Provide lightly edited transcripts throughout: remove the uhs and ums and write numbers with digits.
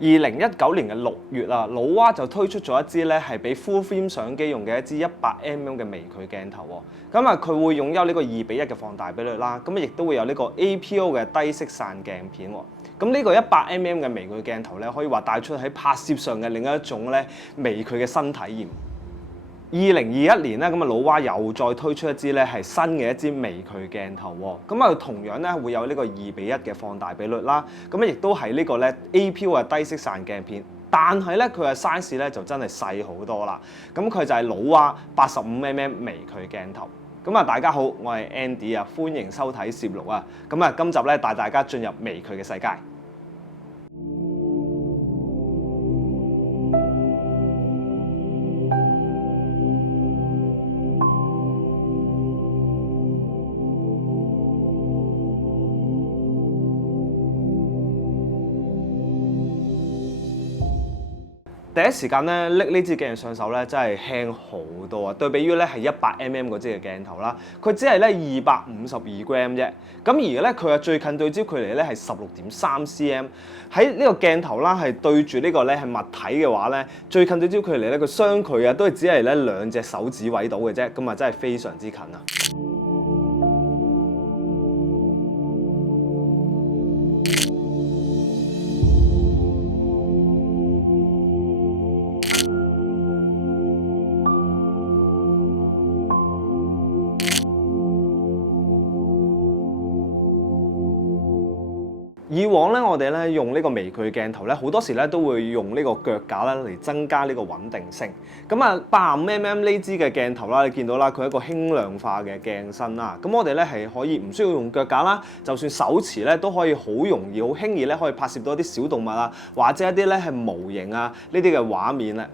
2019年嘅6月啊，老蛙就推出咗一支咧係俾 full frame 相機用嘅一支100mm 嘅微距鏡頭喎。咁啊，佢會擁有呢個2:1嘅放大比率啦，咁亦都會有呢個 APO 嘅低色散鏡片喎。咁呢個100mm 嘅微距鏡頭咧，可以話帶出喺拍攝上嘅另一種咧微距嘅新體驗。2021年咧，咁啊老蛙又再推出一支咧係新嘅一支微距鏡頭喎，咁啊同樣咧會有呢個2:1嘅放大比率啦，咁亦都係呢個咧 APO 嘅低色散鏡片，但係咧佢嘅 size 咧就真係細好多啦，咁佢就係老蛙85mm 微距鏡頭。咁啊大家好，我係 Andy 啊，歡迎收睇攝錄啊，咁啊今集咧帶大家進入微距嘅世界。第一時間咧拎呢支鏡上手咧，真係輕好多啊！對比於咧係100mm 嗰支嘅鏡頭啦，佢只係咧252g 啫。咁而咧佢嘅最近對焦距離咧係16.3cm。喺呢個鏡頭啦，係對住呢個咧係物體嘅話咧，最近對焦距離咧個相距啊，都係只係咧2隻手指位到嘅啫。咁啊真係非常之近啊！以往咧，我哋咧用呢個微距鏡頭咧，好多時咧都會用呢個腳架啦嚟增加呢個穩定性。咁啊，85mm 呢支嘅鏡頭啦，你見到啦，佢係一個輕量化嘅鏡身啦。咁我哋咧係可以唔需要用腳架啦，就算手持咧都可以好容易、好輕易咧可以拍攝到一啲小動物啊，或者一啲咧係模型啊呢啲嘅畫面咧。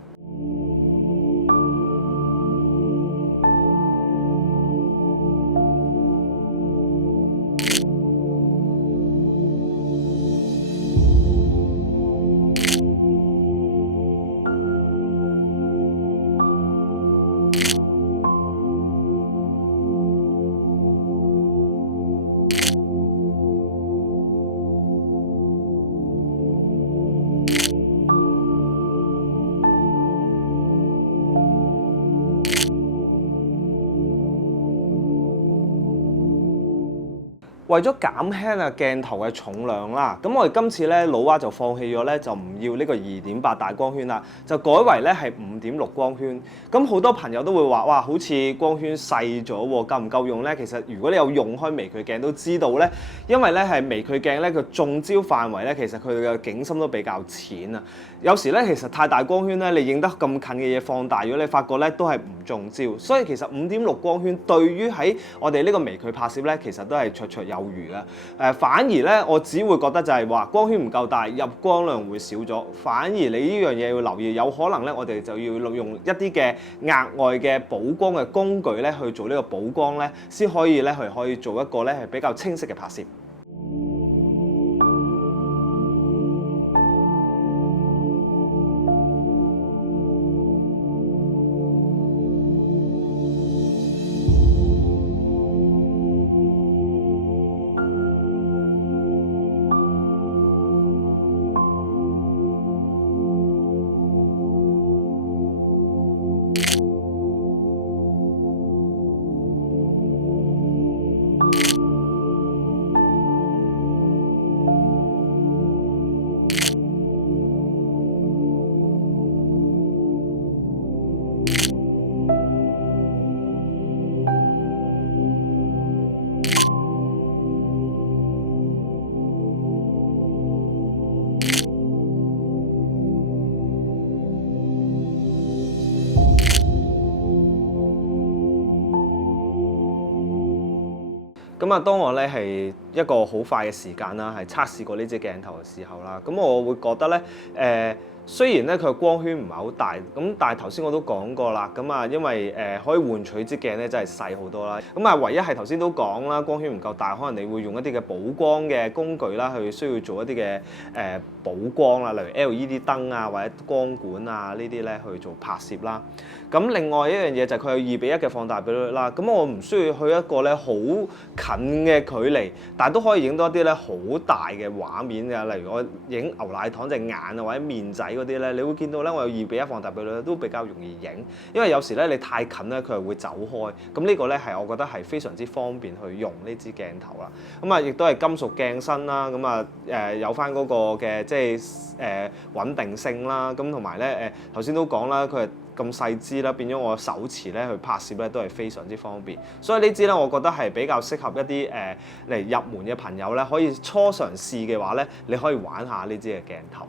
為咗減輕啊鏡頭嘅重量啦，咁我哋今次咧老蛙就放棄咗咧，就唔要呢個2.8大光圈啦，就改為咧係5.6光圈。咁好多朋友都會話：哇，好似光圈細咗喎，夠唔夠用咧？其實如果你有用開微距鏡都知道咧，因為咧係微距鏡咧，佢中焦範圍咧，其實佢嘅景深都比較淺啊。有時咧其實太大光圈咧，你影得咁近嘅嘢放大咗，你發覺咧都係唔中焦。所以其實5.6光圈對於喺我哋呢個微距拍攝咧，其實都係綽綽有餘嘅。反而咧，我只會覺得就係話光圈唔夠大，入光量會少咗。反而你呢樣嘢要留意，有可能咧，我哋就要用一啲嘅額外嘅補光嘅工具咧去做呢個補光咧，先可以咧可以做一個咧係比較清晰嘅拍攝。咁啊，當我咧係一個好快嘅時間啦，係測試過呢支鏡頭嘅時候啦，咁我會覺得咧，雖然咧佢光圈唔係好大，咁但係頭先我都講過啦，咁啊因為可以換取支鏡咧真係細好多啦，咁啊唯一係頭先都講啦，光圈唔夠大，可能你會用一啲嘅補光嘅工具啦，去需要做一啲嘅補光啦，例如 LED 燈啊或者光管啊呢啲咧去做拍攝啦。咁另外一樣嘢就係佢有2:1嘅放大比率啦，咁我唔需要去一個咧好近嘅距離，但係都可以影到一啲咧好大嘅畫面嘅，例如我影牛奶糖隻眼啊或者面仔嗰啲咧，你會見到咧我有2:1放大比率咧都比較容易影，因為有時咧你太近咧佢係會走開，咁呢個咧係我覺得係非常之方便去用呢支鏡頭啦。咁啊亦都係金屬鏡身啦，咁啊有翻嗰個嘅即係穩定性啦，咁同埋咧頭先都講啦，佢係咁細支啦，變咗我手持咧去拍攝咧都係非常之方便，所以呢支咧我覺得係比較適合一啲嚟入門嘅朋友咧，可以初嘗試嘅話咧，你可以玩下呢支嘅鏡頭。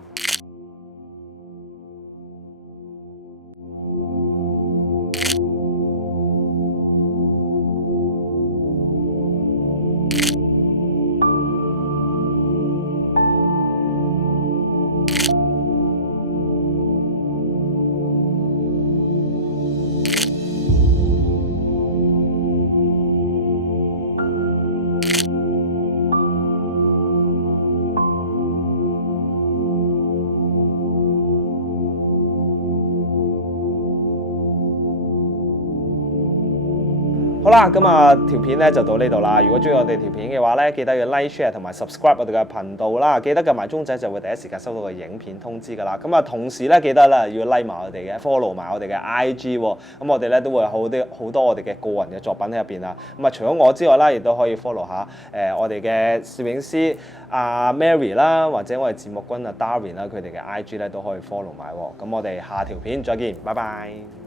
好啦，咁啊條片咧就到呢度啦。如果中意我哋條片嘅話咧，記得要 like、share 同埋 subscribe 我哋嘅頻道啦。記得撳埋鐘仔就會第一時間收到個影片通知㗎啦。咁啊同時咧記得啦要 like 埋我哋嘅 follow 埋我哋嘅 IG 喎。咁我哋咧都會有好多我哋嘅個人嘅作品喺入邊啦。咁啊除咗我之外啦，亦都可以 follow 下我哋嘅攝影師阿 Mary 啦，或者我哋節目君阿 Darwin 啦，佢哋嘅 IG 咧都可以 follow 埋喎。咁我哋下條片再見，拜拜。